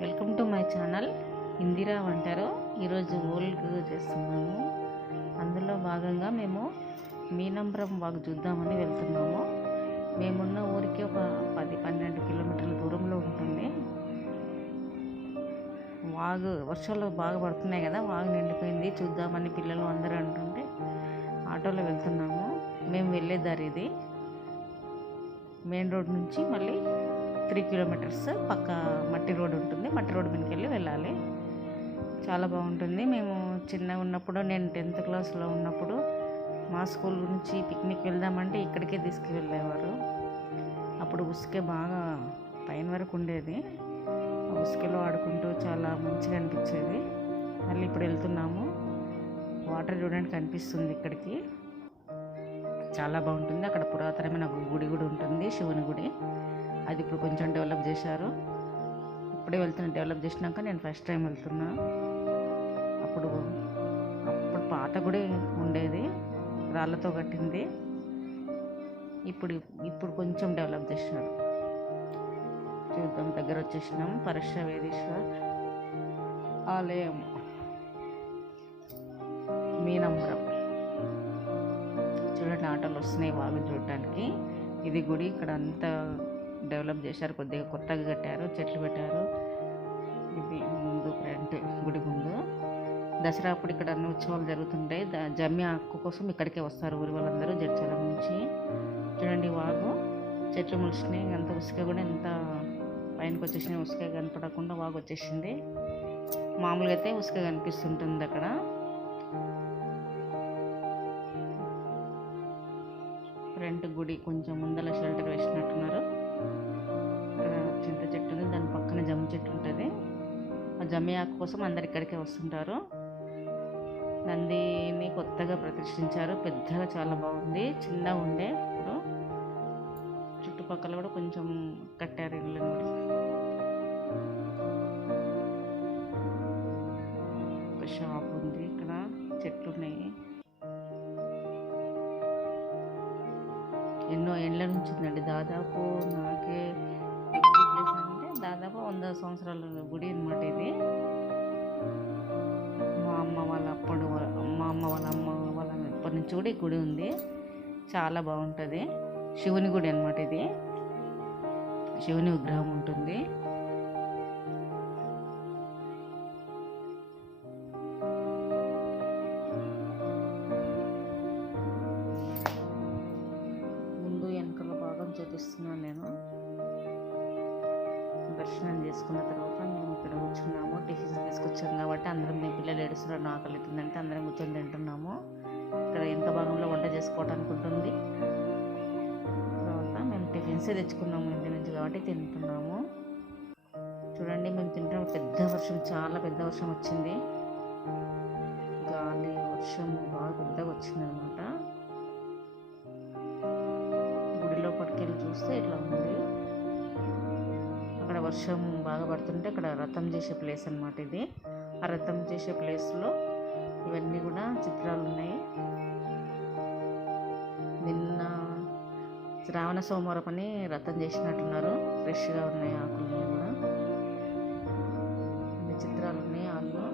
Welcome to my channel Indira వంటారు. ఈరోజు ఓల్డ్ చేస్తున్నాము. అందులో భాగంగా మేము మీనంబరం వాగు చూద్దామని వెళ్తున్నాము. మేమున్న ఊరికి ఒక 10-12 కిలోమీటర్ల దూరంలో ఉంటుంది. వాగు వర్షాలు బాగా పడుతున్నాయి కదా, వాగు నిండిపోయింది, చూద్దామని పిల్లలు అందరూ అంటుంటే ఆటోలో వెళ్తున్నాము. మేము వెళ్ళే దారి ఇది. మెయిన్ రోడ్ నుంచి మళ్ళీ 3 కిలోమీటర్స్ పక్క మట్టి రోడ్ ఉంటుంది. మట్టి రోడ్ మీదకి వెళ్ళి వెళ్ళాలి. చాలా బాగుంటుంది. మేము చిన్నగా ఉన్నప్పుడు, నేను 10th క్లాస్లో ఉన్నప్పుడు మా స్కూల్ నుంచి పిక్నిక్ వెళ్దామంటే ఇక్కడికే తీసుకువెళ్ళేవారు. అప్పుడు ఉసుకే బాగా పైన వరకు ఉండేది. ఆ ఉసుకలో ఆడుకుంటూ చాలా మంచిగా అనిపించేది. మళ్ళీ ఇప్పుడు వెళ్తున్నాము. వాటర్ చూడడానికి కనిపిస్తుంది ఇక్కడికి. చాలా బాగుంటుంది. అక్కడ పురాతనమైన ఒక గుడి కూడా ఉంటుంది, శివుని గుడి. అది ఇప్పుడు కొంచెం డెవలప్ చేశారు. ఇప్పుడే వెళ్తున్నా. డెవలప్ చేసినాక నేను ఫస్ట్ టైం వెళ్తున్నా. అప్పుడు పాత గుడి ఉండేది, రాళ్ళతో కట్టింది. ఇప్పుడు కొంచెం డెవలప్ చేసినారు. చూద్దాం. దగ్గర వచ్చేసినాం. పరశవేదీశ్వర్ ఆలయం, మీనంబరం. చూడండి, ఆటోలు వస్తున్నాయి వాగు చూడటానికి. ఇది గుడి. ఇక్కడ అంతా డెవలప్ చేశారు, కొద్దిగా కొత్తగా కట్టారు, చెట్లు పెట్టారు. ఇది ముందు ఫ్రంట్ గుడి ముందు దసరా అప్పుడు ఇక్కడ అన్ని ఉత్సవాలు జరుగుతుంటాయి. జమ్మి ఆకు కోసం ఇక్కడికే వస్తారు ఊరి వాళ్ళందరూ, జడ్చలం నుంచి. చూడండి, వాగు చెట్లు ములిసినాయి. అంత ఉసుక కూడా ఎంత పైనకి వచ్చేసినాయి. ఉసుక కనపడకుండా వాగు వచ్చేసింది. మామూలుగా అయితే ఉసుక కనిపిస్తుంటుంది అక్కడ. ఫ్రంట్ గుడి కొంచెం ముందల షెల్టర్ వేసినట్టున్నారు. ఇక్కడ చింత చెట్టు ఉంది, దాని పక్కన జమ్మ చెట్టు ఉంటుంది. ఆ జమ్మి ఆకు కోసం అందరు ఇక్కడికే వస్తుంటారు. నందిని కొత్తగా ప్రతిష్ఠించారు, పెద్దగా చాలా బాగుంది. చిన్నగా ఉండే ఇప్పుడు. చుట్టుపక్కల కూడా కొంచెం కట్టారు ఇల్లు కూడా. ఒక షాప్ ఉంది, ఇక్కడ చెట్లు ఉన్నాయి. ఎన్నో ఏళ్ళ నుంచి ఉందండి. దాదాపు నాకే ప్లేస్ అంటే దాదాపు 100 సంవత్సరాల గుడి అనమాట ఇది. మా అమ్మ వాళ్ళ అప్పటి నుంచి కూడా ఈ గుడి ఉంది. చాలా బాగుంటుంది. శివుని గుడి అనమాట ఇది. శివుని విగ్రహం ఉంటుంది. చూపిస్తున్నాను నేను. దర్శనం చేసుకున్న తర్వాత మేము ఇక్కడ కూర్చున్నాము. టిఫిన్స్ తీసుకొచ్చాం కాబట్టి అందరం, మీ పిల్లలు ఏడుస్తున్నారు, నాకు అవుతుందంటే అందరం కూర్చొని తింటున్నాము. ఇక్కడ ఎంత భాగంలో వంట చేసుకోవటానికి ఉంటుంది. తర్వాత మేము టిఫిన్సే తెచ్చుకున్నాము ఇంటి నుంచి కాబట్టి తింటున్నాము. చూడండి, మేము తింటున్నాము. పెద్ద వర్షం, చాలా పెద్ద వర్షం వచ్చింది. గాలి వర్షం బాగా పెద్దగా వచ్చింది అనమాట. లోపలికి వెళ్ళి చూస్తే ఇట్లా ఉంది. అక్కడ వర్షం బాగా పడుతుంటే అక్కడ రథం చేసే ప్లేస్ అనమాట ఇది. ఆ రథం చేసే ప్లేస్లో ఇవన్నీ కూడా చిత్రాలు ఉన్నాయి. నిన్న శ్రావణ సోమవారం అని రథం చేసినట్టున్నారు. ఫ్రెష్గా ఉన్నాయి ఆకులన్నీ కూడా. అన్ని చిత్రాలు ఉన్నాయి ఆల్లో.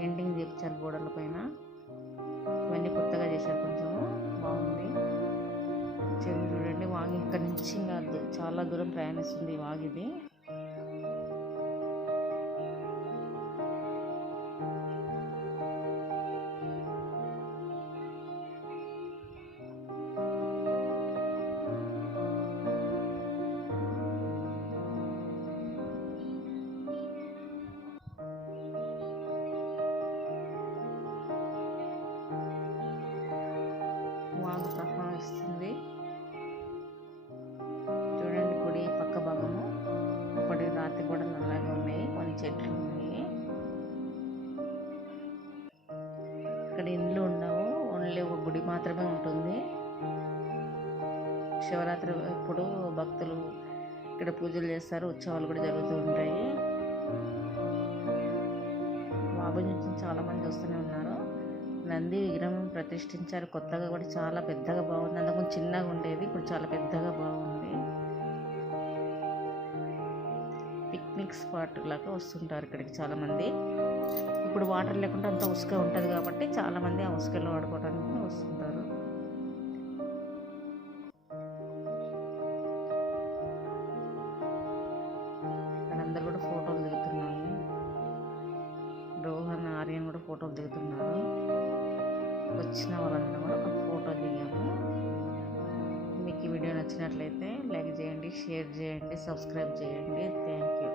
పెయింటింగ్ చేయించారు గోడల పైన. ఇవన్నీ కొత్తగా చేశారు, కొంచెము బాగుంది. చెరువు చూడండి. వాగు ఇక్కడ నుంచి ఇంకా చాలా దూరం ప్రయాణిస్తుంది ఈ వాగిది. వాగు ప్రవహిస్తుంది. చూడండి, గుడి పక్క భాగము ఇప్పటి రాతి గోడలు అలాగే ఉన్నాయి, కొన్ని చెట్లు ఉన్నాయి. ఇక్కడ ఇండ్లు ఉండవు, ఓన్లీ ఒక గుడి మాత్రమే ఉంటుంది. శివరాత్రి ఇప్పుడు భక్తులు ఇక్కడ పూజలు చేస్తారు, ఉత్సవాలు కూడా జరుగుతూ ఉంటాయి. వాగు నుంచి చాలామంది వస్తూనే ఉన్నారు. నంది విగ్రహం ప్రతిష్ఠించారు కొత్తగా, కూడా చాలా పెద్దగా బాగుంది. అంతకుముందు చిన్నగా ఉండేది, ఇప్పుడు చాలా పెద్దగా బాగుంది. పిక్నిక్ స్పాట్ లాగా వస్తుంటారు ఇక్కడికి చాలామంది. ఇప్పుడు వాటర్ లేకుండా అంత ఉసుక ఉంటుంది కాబట్టి చాలామంది ఆ ఉసుకలో ఆడుకోవడానికి వస్తుంటారు. ఇక్కడ అందరు కూడా ఫోటోలు దిగుతున్నాము. రోహన్, ఆర్యన్ కూడా ఫోటోలు దిగుతున్నారు. వచ్చిన వాళ్ళందరం కూడా ఒక ఫోటో దిగాము. మీకు ఈ వీడియో నచ్చినట్లయితే లైక్ చేయండి, షేర్ చేయండి, సబ్స్క్రైబ్ చేయండి. Thank you.